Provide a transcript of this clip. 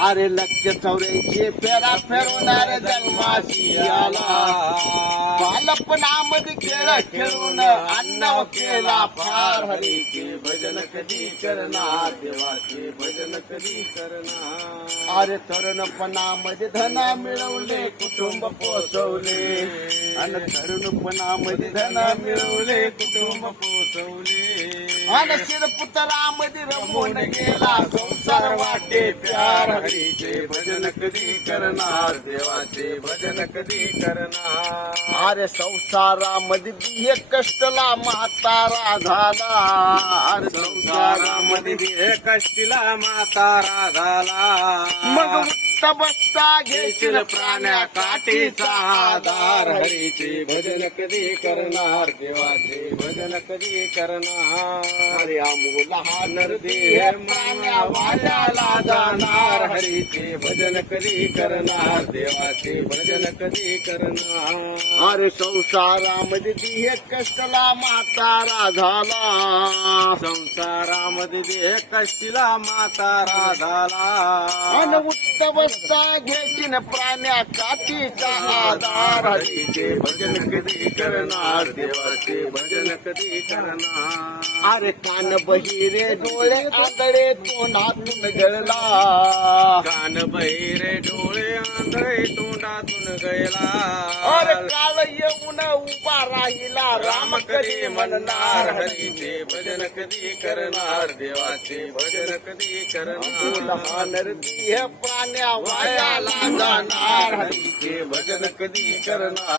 अरे लक्ष 84 फेरा फेरवणार जन्माशी आला. बालपणामध्ये खेळ खेळून अन्न केला फार. हरीचे भजन कधी करणार, देवाचे भजन कधी करणार. अरे तरुणपणामध्ये धन मिळवले, कुटुंब पोचवले. आणि तरुणपणामध्ये धन मिळवले, कुटुंब पोचवले. आणि शिरपुतरामध्ये रमून गेला, संसार वाटे प्यार. हरीचे भजन कधी करणार, देवाचे भजन कधी करणार. अरे संसारामध्ये बिहे कष्टला म्हातारा झाला. अरे संसारामध्ये बिहे कष्टीला म्हातारा झाला. मग उठता बसता घेशील प्राण्या काठीचा आधार. हरीचे भजन कधी करणार, देवाचे भजन कधी करणार. अरे आमूला हा नरदेह प्राण्या वाड्याला जाणार. हरीचे भजन कधी करणार, देवाचे भजन कधी करणार. अरे संसारामध्ये देह कष्टला म्हातारा झाला. संसारामध्ये देह कष्टीला म्हातारा झाला. आणि उठता बसता घेशील प्राण्या काठीचा आधार. हरीचे भजन कधी करणार, देवाचे भजन कधी करणार. अरे कान बहिरे डोळे आंधळे तोंडातून गळला. कान बहिरे डोळे आंधळे तोंडातून गळला. अरे काळ येऊन उभा राहिला, राम कधी म्हणणार. हरीचे भजन कधी करणार, देवाचे भजन कधी करणार. हा नरदेह प्राण्या वायाला जाणार. हरीचे भजन कधी करणार.